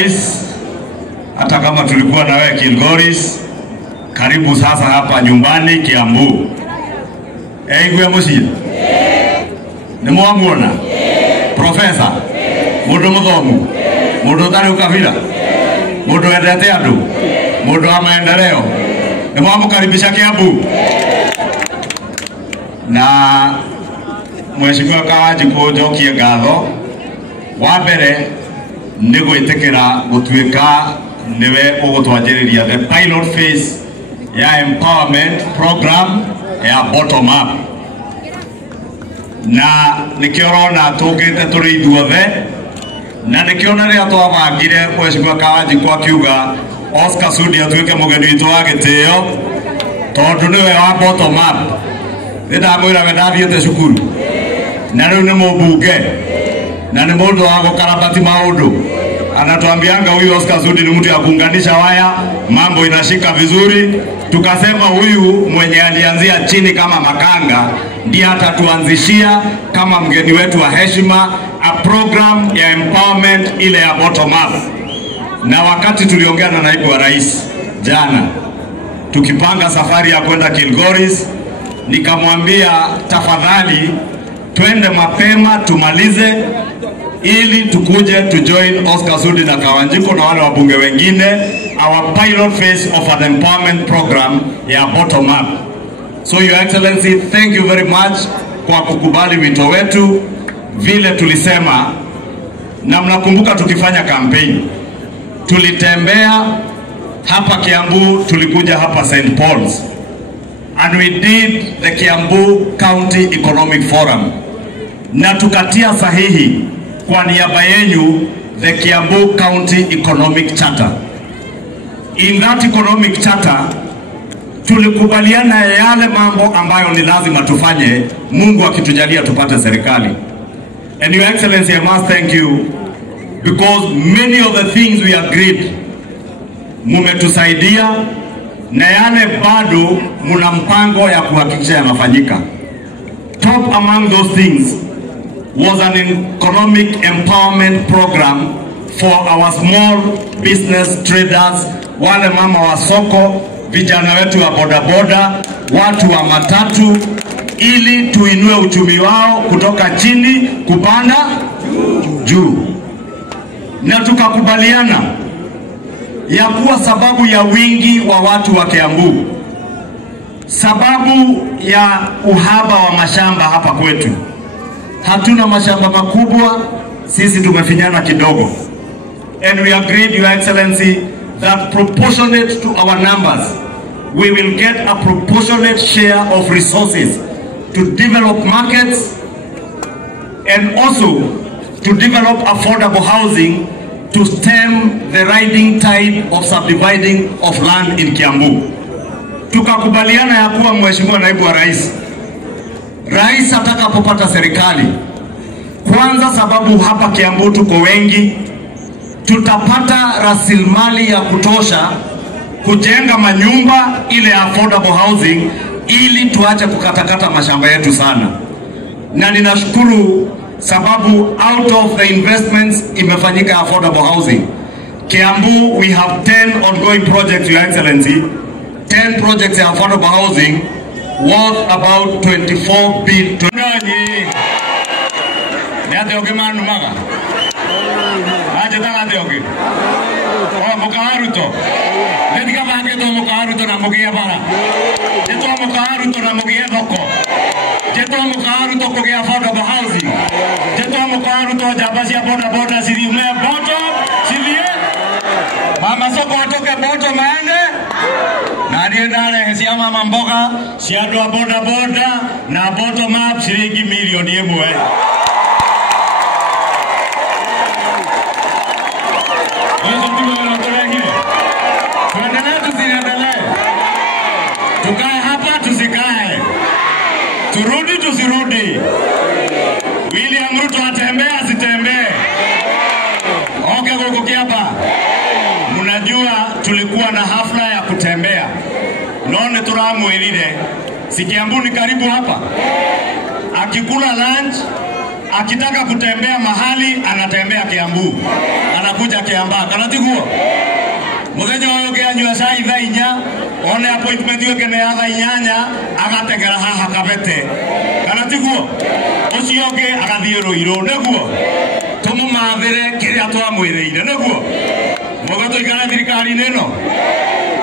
Rais, hata kama tulikuwa na wewe Kilgoris, karibu sasa hapa nyumbani Kiambu. Ngwe muciĩ? Nĩ mwamuona? Profesa, mũndũ mũthomu, mũndũ ũtarĩ ũkabira, mũndũ wendete andũ, mũndũ wa maendeleo. Nĩ mwamũkaribisha Kiambu. Na Mheshimiwa Kawanjikũ njokie ngatho. Wa mbere nĩ gwĩtĩkĩra gũtuĩka niwe ũgũtwanjĩrĩria the pilot phase ya empowerment program ya bottom up. Na nikiorona tũngĩte tũrĩ ithuothe, na nikiona rĩrĩa twabangire Mheshimiwa Kawanjikũ akiuga Oscar Sudi atuĩke mũgeni witũ wa gĩtĩo tondũ nĩwe wa bottom up. Ndamwĩra we ndathiĩte cukuru na rĩu nĩ mũmbunge na ni mũndũ wa gũkarabati maũndũ. Anatuambianga huyu Oscar Sudi ni mtu ya kuunganisha waya, mambo inashika vizuri. Tukasema huyu mwenye alianzia chini kama makanga ndiye atatuanzishia kama mgeni wetu wa heshima a program ya empowerment ile ya bottom up. Na wakati tuliongea na naibu wa rais jana tukipanga safari ya kwenda Kilgoris, nikamwambia tafadhali twende mapema tumalize ili tukuje to join Oscar Sudi na Kawanjikũ na wale wabunge wengine our pilot phase of an empowerment program ya bottom up. So Your Excellency, thank you very much kwa kukubali wito wetu vile tulisema. Na mnakumbuka tukifanya campaign tulitembea hapa Kiambu, tulikuja hapa St. Paul's and we did the Kiambu County Economic Forum na tukatia sahihi kwa niaba yenu the Kiambu County Economic Charter. In that economic charter tulikubaliana yale mambo ambayo ni lazima tufanye Mungu akitujalia tupate serikali. And Your Excellency, I must thank you because many of the things we agreed mumetusaidia na yale bado muna mpango ya kuhakikisha yanafanyika. Top among those things was an economic empowerment program for our small business traders, wale mama wa soko, vijana wetu wa bodaboda, watu wa matatu, ili tuinue uchumi wao kutoka chini kupanda juu. Na tukakubaliana ya kuwa sababu ya wingi wa watu wa Kiambu, sababu ya uhaba wa mashamba hapa kwetu, hatuna mashamba makubwa, sisi tumefinyana kidogo. And we agreed, Your Excellency, that proportionate to our numbers, we will get a proportionate share of resources to develop markets and also to develop affordable housing to stem the rising tide of subdividing of land in Kiambu. Tukakubaliana ya kuwa Mheshimiwa Naibu wa Rais, Rais atakapopata serikali, kwanza sababu hapa Kiambu tuko wengi, tutapata rasilimali ya kutosha kujenga manyumba ile affordable housing ili tuache kukatakata mashamba yetu sana. Na ninashukuru sababu out of the investments imefanyika affordable housing. Kiambu, we have 10 ongoing projects, Your Excellency. 10 projects in affordable housing worth about 24 billion. Mukaharuto ndika bange to mukaharuto na mugia bara jeto mukaharuto na mugia thoko jeto mukaharuto kugia affordable housing jeto mukaharuto jabasia boda boda siriume boto silie mama soko atoke boto maende na ndiendale hesia mama mboga siadwa boda boda na bottom up shilingi milioni 1. Tukae hapa tusikae, turudi tusirudi, William Ruto atembee asitembee. Okay, kukukiapa, mnajua tulikuwa na hafla ya kutembea none turamwelile si Kiambu ni karibu hapa, akikula lunch akitaka kutembea mahali anatembea Kiambu, anakuja Kiambaa. Kanatiguo muthenya uyu kianyua cai thaa 4 one appointment yake ne ya thaa 8 agategera haha Kabete. Kanatiguo ucio ungi agathie Ruiru neguo tumumathire kiria twamwireire neguo mugato ikara thirikari neno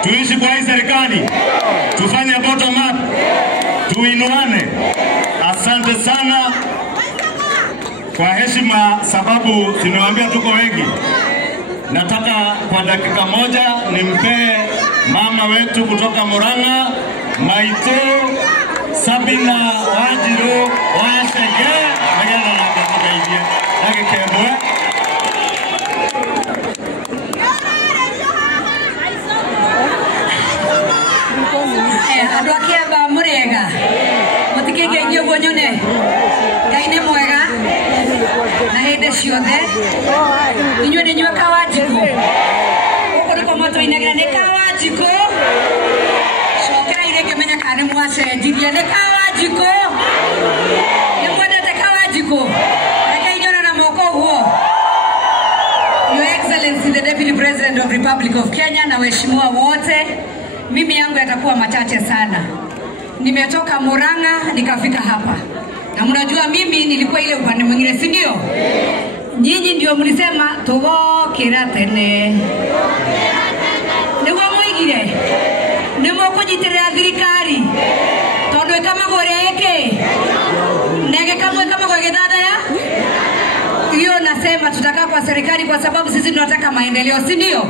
tuishi kwa hii serikali tufanye bottom up tuinuane. Asante sana kwa heshima, sababu tunawaambia tuko wengi. Nataka kwa dakika moja nimpe mama wetu kutoka Murang'a, Maito Sabina Wanjiru Wasege agana na kutugaidie agikembwe. Andũ a Kĩambaa mũrĩega mũtikĩngeithie ũguo nyone Ngai nĩ mwega na hĩndĩ ciothe. Inyuĩ nĩ inyuĩ Kawanjikũ gũkũ nĩkuo mũtũinagĩra nĩ Kawanjikũ cokerai rĩngĩ menya kana nĩ mwacenjirie nĩ Kawanjikũ nĩ mwendete Kawanjikũ rekei nyone na moko ũguo. Your Excellency the Deputy President of Republic of Kenya na waheshimiwa wote, mimi yangu yatakuwa machache sana. Nimetoka Murang'a nikafika hapa. Na mnajua mimi nilikuwa ile upande mwingine, si ndio? Nyinyi ndio mlisema tugokira tene. Niguo muigire. Nimo kujiterera thirikari. Tondu kama goreke. Nege kama gore ya? Hiyo nasema tutakaa kwa serikali kwa sababu sisi tunataka maendeleo, si ndio?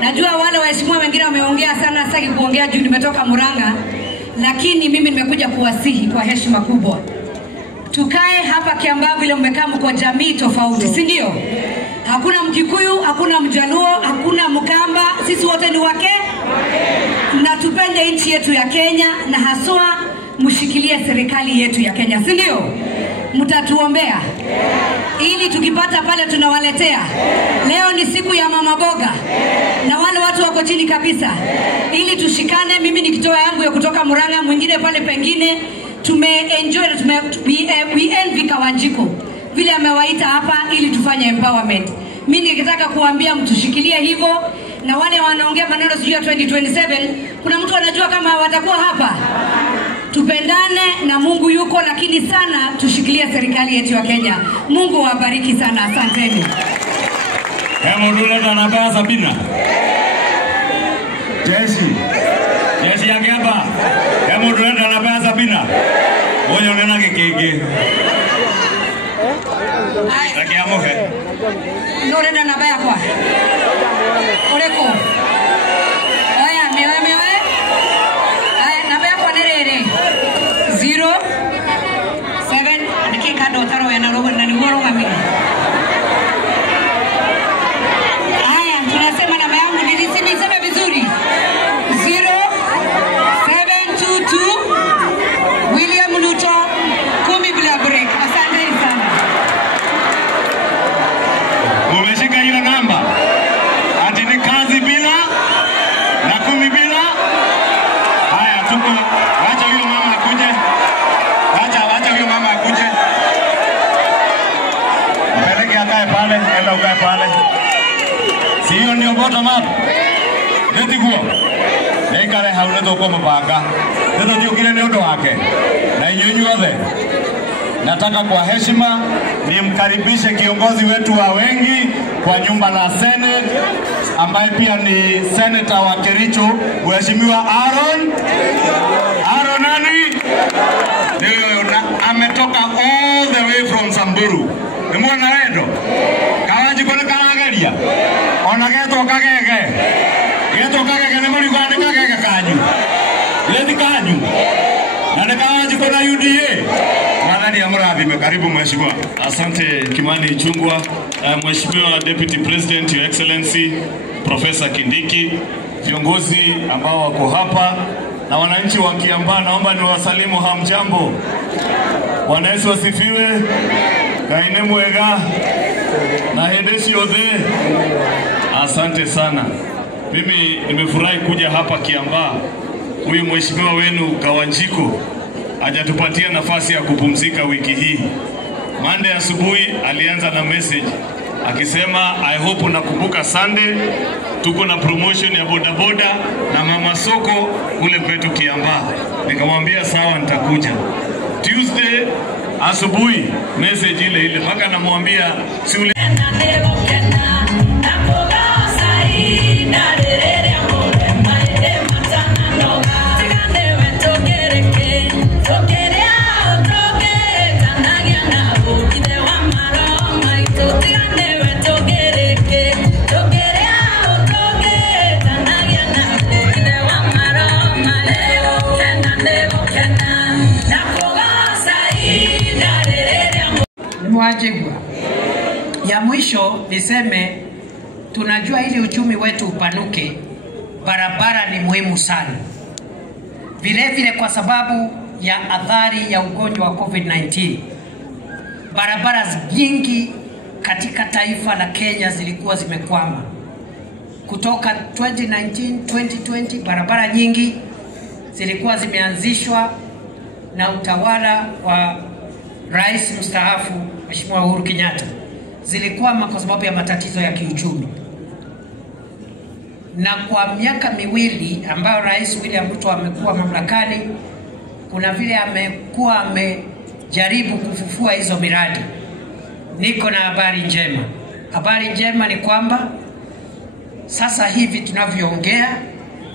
Najua wale waheshimiwa wengine wameongea sana, sasa kuongea juu nimetoka Murang'a, lakini mimi nimekuja kuwasihi kwa heshima kubwa. Tukae hapa Kiambaa vile mmekaa mko jamii tofauti, si ndio? Hakuna Mkikuyu, hakuna Mjaluo, hakuna Mkamba, sisi wote ni wake. Na tupende nchi yetu ya Kenya na haswa mshikilie serikali yetu ya Kenya, si ndio? Mtatuombea ili tukipata pale tunawaletea. Leo ni siku ya mama boga na wale watu wako chini kabisa, ili tushikane. Mimi nikitoa yangu ya kutoka Murang'a, mwingine pale pengine tumeenjoy, we envy Kawanjiko vile amewaita hapa ili tufanye empowerment. Mimi nikitaka kuambia mtushikilie hivyo, na wale wanaongea maneno sijui ya 2027 kuna mtu anajua kama watakuwa hapa. Tupendane na Mungu yuko, lakini sana tushikilie serikali yetu ya Kenya. Mungu wabariki sana, asanteni. Hemo duleta na baya Sabina Jeshi ya Kiambaa. Hemo duleta na baya Sabina Oye unena kekege Taki ya mohe Nurenda na baya kwa Oreko Oya mewe Aya na baya kwa nerere 0 7 Niki kado taro ya narogo na niguoro kamili. Aya tunasema na baya yangu nilisema vizuri 0722 William Ruto 10 bila break. Asante sana. Umeshika hiyo namba ati ni kazi bila na 10 bila. Haya tuko, wacha huyo mama akuje. Wacha huyo mama akuje. Peleke akae pale, enda ukae pale. Si hiyo ndio bottom up. Neti guo. Nekare hauna toko mabanga. Ndio ndio kile ndio wake. Na nyinyi wote. Nataka kwa heshima nimkaribishe kiongozi wetu wa wengi kwa nyumba la Senate ambaye pia ni senator wa Kericho, Mheshimiwa Aaron nani? Ndio ametoka all the way from Samburu. Nimuona wedo. Kawanjiko ni Karagaria. Ona geto kagege. Geto kagege ni muri kwa ni kagege kanyu. Leti kanyu. Na ni Kawanjiko na UDA. Madhani ya mradhi, karibu mheshimiwa. Asante Kimani Ichung'wah. Mheshimiwa Deputy President, Your Excellency Professor Kindiki, viongozi ambao wako hapa na wananchi wa Kiambaa, naomba niwasalimu hamjambo. Bwana Yesu wasifiwe. Kaine mwega na hedeshi odhe. Asante sana. Mimi nimefurahi kuja hapa Kiambaa. Huyu mheshimiwa wenu Kawanjiko hajatupatia nafasi ya kupumzika wiki hii. Monday asubuhi alianza na message akisema I hope unakumbuka Sunday tuko na promotion ya bodaboda na mama soko kule kwetu Kiambaa. Nikamwambia sawa nitakuja. Tuesday asubuhi message ile mpaka namwambia si ule Mwajibwa. Ya mwisho niseme tunajua ili uchumi wetu upanuke, barabara ni muhimu sana. Vile vile kwa sababu ya athari ya ugonjwa wa COVID-19. Barabara nyingi katika taifa la Kenya zilikuwa zimekwama. Kutoka 2019-2020 barabara nyingi zilikuwa zimeanzishwa na utawala wa Rais mstaafu Mheshimiwa Uhuru Kenyatta. Zilikwama kwa sababu ya matatizo ya kiuchumi. Na kwa miaka miwili ambayo Rais William Ruto amekuwa mamlakani, kuna vile amekuwa amejaribu kufufua hizo miradi. Niko na habari njema. Habari njema ni kwamba sasa hivi tunavyoongea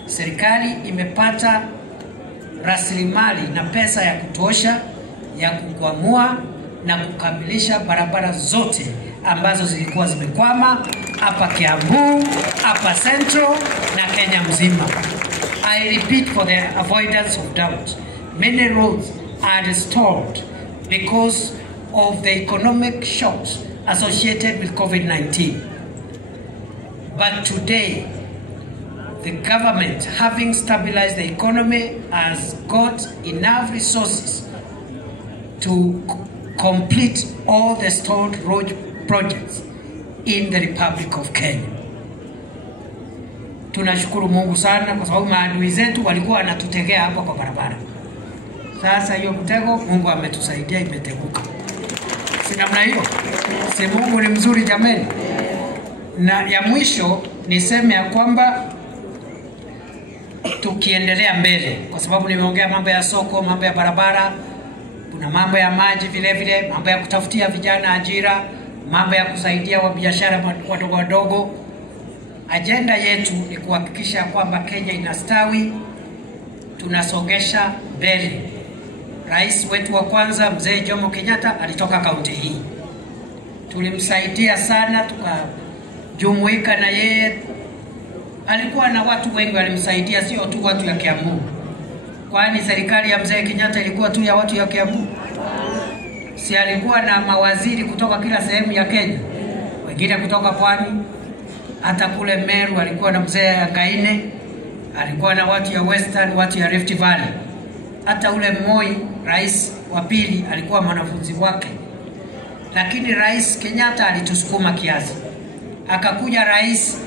serikali imepata rasilimali na pesa ya kutosha ya kukwamua na kukamilisha barabara zote ambazo zilikuwa zimekwama hapa Kiambu, hapa Central na Kenya mzima. I repeat for the avoidance of doubt, many roads are restored because of the economic shocks associated with COVID-19. But today, the government, having stabilized the economy, has got enough resources to complete all the stalled road projects in the Republic of Kenya. Tunashukuru Mungu sana kwa sababu maadui zetu walikuwa wanatutegea hapa kwa barabara. Sasa hiyo mtego Mungu ametusaidia, imeteguka. Si namna hiyo? Si Mungu ni mzuri jameni? Na ya mwisho niseme ya kwamba tukiendelea mbele, kwa sababu nimeongea mambo ya soko, mambo ya barabara, kuna mambo ya maji vile vile, mambo ya kutafutia vijana ajira, mambo ya kusaidia wabiashara wadogo wadogo. Agenda yetu ni kuhakikisha kwamba Kenya inastawi, tunasongesha mbele. Rais wetu wa kwanza Mzee Jomo Kenyatta alitoka kaunti hii. Tulimsaidia sana, tukajumuika na yeye. Alikuwa na watu wengi walimsaidia, sio tu watu ya Kiambu. Kwani serikali ya Mzee Kenyatta ilikuwa tu ya watu ya Kiambu? Si alikuwa na mawaziri kutoka kila sehemu ya Kenya, wengine kutoka pwani, hata kule Meru alikuwa na Mzee Kaine, alikuwa na watu ya Western, watu ya Rift Valley. Hata ule Moi, rais wa pili, alikuwa mwanafunzi wake. Lakini Rais Kenyatta alitusukuma kiasi. Akakuja Rais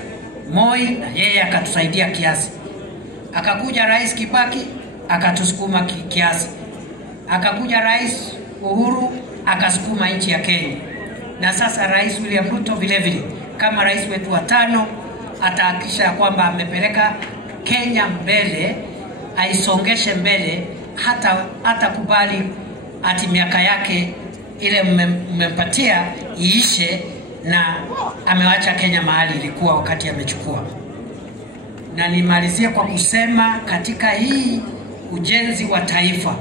Moi na yeye akatusaidia kiasi. Akakuja Rais Kibaki akatusukuma kiasi. Akakuja Rais Uhuru akasukuma nchi ya Kenya. Na sasa Rais William Ruto vile vile kama rais wetu wa tano atahakikisha kwamba amepeleka Kenya mbele, aisongeshe mbele, hata kubali ati miaka yake ile mmempatia iishe na amewacha Kenya mahali ilikuwa wakati amechukua. Na nimalizie kwa kusema katika hii ujenzi wa taifa,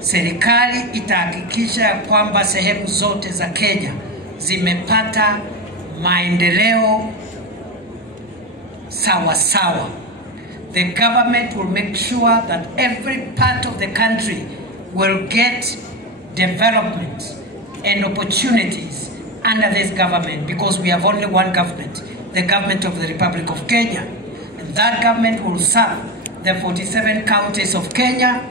serikali itahakikisha kwamba sehemu zote za Kenya zimepata maendeleo sawa sawa. The government will make sure that every part of the country will get development and opportunities under this government, because we have only one government, the government of the Republic of Kenya. And that government will serve the 47 counties of Kenya,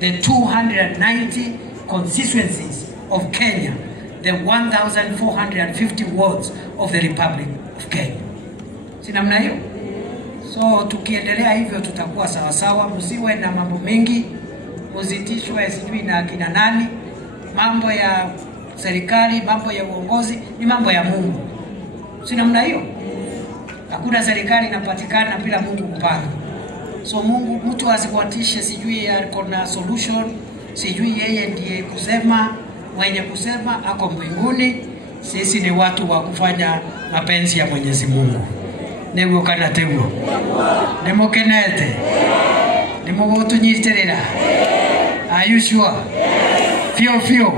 the 290 constituencies of Kenya, the 1,450 wards of the Republic of Kenya. Si namna hiyo? So tukiendelea hivyo tutakuwa sawa sawa. Msiwe na mambo mengi, mzitishwe sijui na kina nani. Mambo ya serikali, mambo ya uongozi ni mambo ya Mungu. Si namna hiyo? Hakuna serikali inapatikana bila Mungu kupanga. So Mungu, mtu asifuatishe sijui ako na solution, sijui yeye ndiye kusema, mwenye kusema ako mbinguni. Sisi ni watu wa kufanya mapenzi ya Mwenyezi Mungu. Nego kana tego. Nemo kenete. Nemo wotu nyiterera. Are you sure? Fio fio.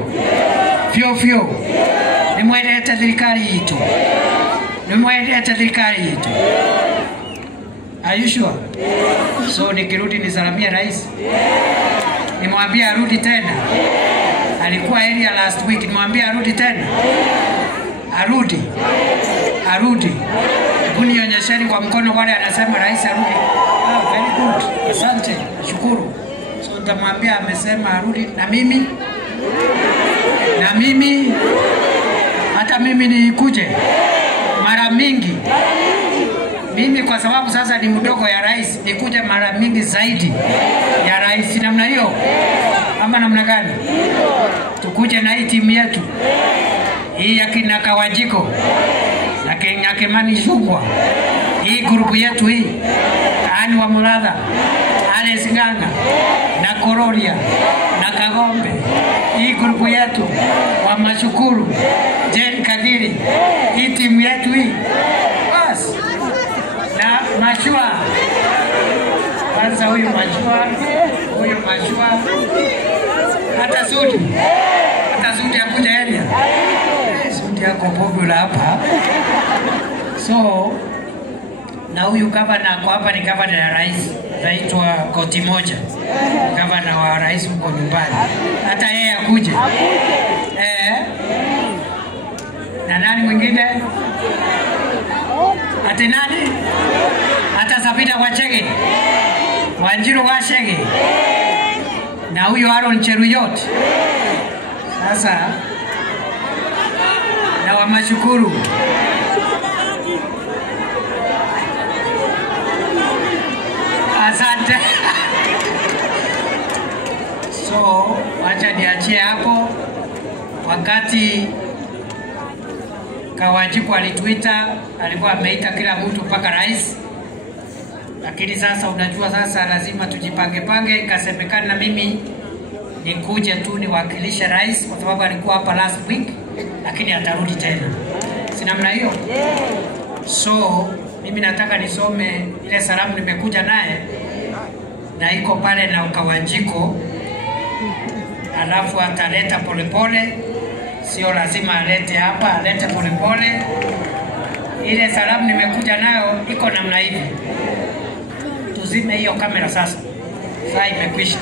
Fio fio. Nemo endete thirikari yitu. Nemo endete thirikari yitu. Are you sure? So nikirudi nisalamia rais. Nimwambia arudi tena. Alikuwa area last week, nimwambia arudi tena. Arudi. Kunionyesheni kwa mkono wale anasema rais arudi. Very good. Asante. Shukuru. So nitamwambia amesema arudi na mimi hata mimi nikuje mara mingi. Mimi kwa sababu sasa ni mdogo ya rais, nikuje mara mingi zaidi ya rais. Namna hiyo ama namna gani? Tukuje na hii timu yetu hii ya kina Kawajiko na Kenya Kimani Ichung'wah, hii grupu yetu hii, Anne Wamuratha, Alice Ng'ang'a na Kororia na Kagombe, hii grupu yetu wa Mashukuru, Jane Kadiri, hii timu yetu hii bas, na Mashua kwanza, huyu Mashua hata Sudi akuja area. Sudi yako popular hapa. So na huyu gavana kwa hapa ni gavana ya rais, anaitwa Koti Moja, gavana wa rais huko nyumbani, hata yeye akuje. Na nani mwingine? Ati nani? Hata Sabina Wachege, Wanjiru Wachege, na huyu Aaron Cheruyot. Sasa na wa Mashukuru. Asante. So acha niachie hapo. Wakati Kawajiko alitwita, alikuwa ameita kila mtu mpaka rais. Lakini sasa unajua, sasa lazima tujipange. Ikasemekana na mimi nikuje tu niwakilishe rais kwa sababu alikuwa hapa last week, lakini atarudi tena. Si namna hiyo? So mimi nataka nisome ile salamu nimekuja naye, na iko pale na Kawajiko, alafu ataleta polepole. Sio lazima alete hapa, alete polepole. Ile salamu nimekuja nayo iko namna hivi. Tuzime hiyo kamera sasa. Saa imekwisha.